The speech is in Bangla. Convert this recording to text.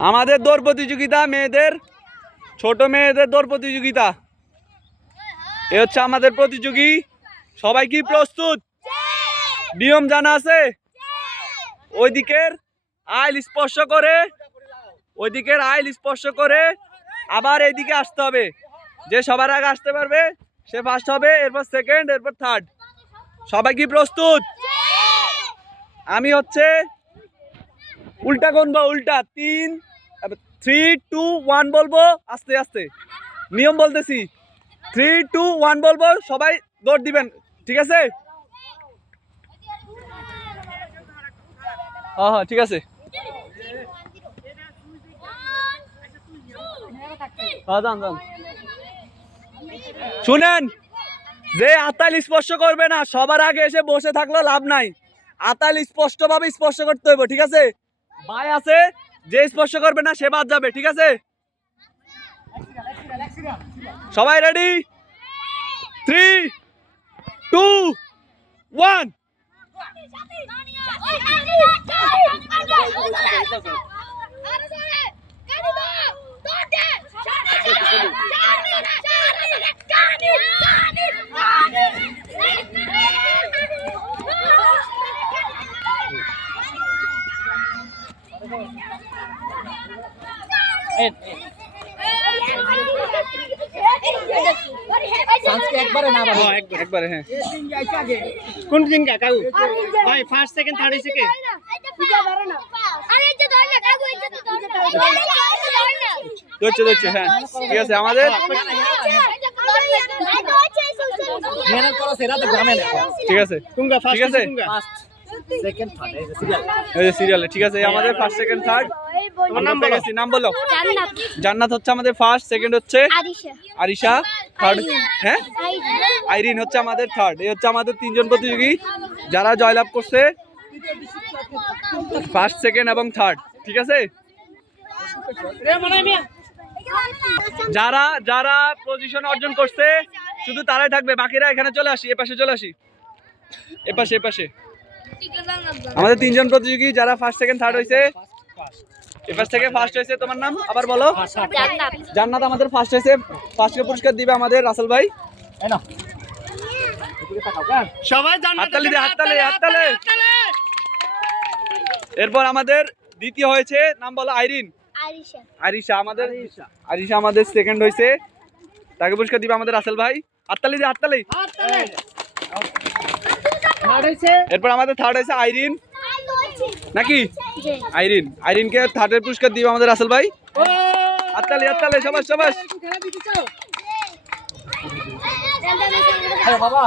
আমাদের দৌড় প্রতিযোগিতা মেয়েদের, ছোট মেয়েদের দৌড় প্রতিযোগিতা। এ হচ্ছে আমাদের প্রতিযোগী। সবাই কি প্রস্তুত? নিয়ম জানা আছে? ওই দিকের আইল স্পর্শ করে, ওই দিকের আইল স্পর্শ করে আবার এইদিকে আসতে হবে। যে সবার আগে আসতে পারবে, সে ফার্স্ট হবে, এরপর সেকেন্ড এরপর থার্ড সবাই কি প্রস্তুত? আমি হচ্ছে উল্টা কোন বা উল্টা? তিন থ্রি টু ওয়ান বলব আস্তে আস্তে। নিয়ম বলতেছি। থ্রি টু ওয়ান বলব সবাই দৌড় দিবেন। ঠিক আছে? হ্যাঁ হ্যাঁ ঠিক আছে। হ্যাঁ যান যান। শুনেন, যে আতাল স্পর্শ করবে না, সবার আগে এসে বসে থাকলে লাভ নাই। আতাল স্পষ্টভাবে স্পর্শ করতে হইব, ঠিক আছে? ভাই আছে? যে স্পর্শ করবে না সে বাদ যাবে ঠিক আছে সবাই রেডি থ্রি টু ওয়ান না হ্যাঁ একবার একবারে হ্যাঁ কোন দিন কাকু ভাই ফার্স্ট সেকেন্ড থার্ড হইছে কে ধরছে ধরছে হ্যাঁ ঠিক আছে আমাদের মেহনত করো সেটা তো গ্রামে না ঠিক আছে কুঙ্গা ফার্স্ট ঠিক আছে। সেকেন্ড থার্ড এই সিরিয়াল এই যে সিরিয়ালে ঠিক আছে আমাদের ফার্স্ট সেকেন্ড থার্ড তোমার নাম বলো। গেছি নাম বলো। জান্নাত। হচ্ছে আমাদের ফার্স্ট সেকেন্ড হচ্ছে আরিশা। থার্ড হ্যাঁ? আইরিন হচ্ছে আমাদের থার্ড এই হচ্ছে আমাদের তিনজন প্রতিযোগী। যারা জয়লাভ করছে ফার্স্ট সেকেন্ড এবং থার্ড ঠিক আছে? যারা যারা পজিশন অর্জন করছে শুধু তারাই থাকবে। বাকিরা এখানে চলে আসি এপাশে চলে আসি। এপাশে এপাশে। আমাদের তিনজন প্রতিযোগী যারা ফার্স্ট সেকেন্ড থার্ড হয়েছে এপাশ থেকে ফার্স্ট হয়েছে তোমার নাম? আবার বলো। জান্নাত আমাদের ফার্স্ট হয়েছে ফার্স্টকে পুরস্কার দিবে আমাদের রাসেল ভাই। সবাই হাততালি হাততালি, হাততালি। এরপর আমাদের দ্বিতীয় হয়েছে নাম বলো আইরিন। আরিশা। আমাদের আরিশা। আমাদের সেকেন্ড হয়েছে তাকে পুরস্কার দিবে আমাদের রাসেল ভাই। হাততালি দিয়ে হাততালি। এরপর আমাদের থার্ড হয়েছে আইরিন। নাকি? আইরিন। আইরিনকে থার্ডের পুরস্কার দিবে আমাদের আসল ভাই। ও হাততালি হাততালি সবাস সবাস। বাবা.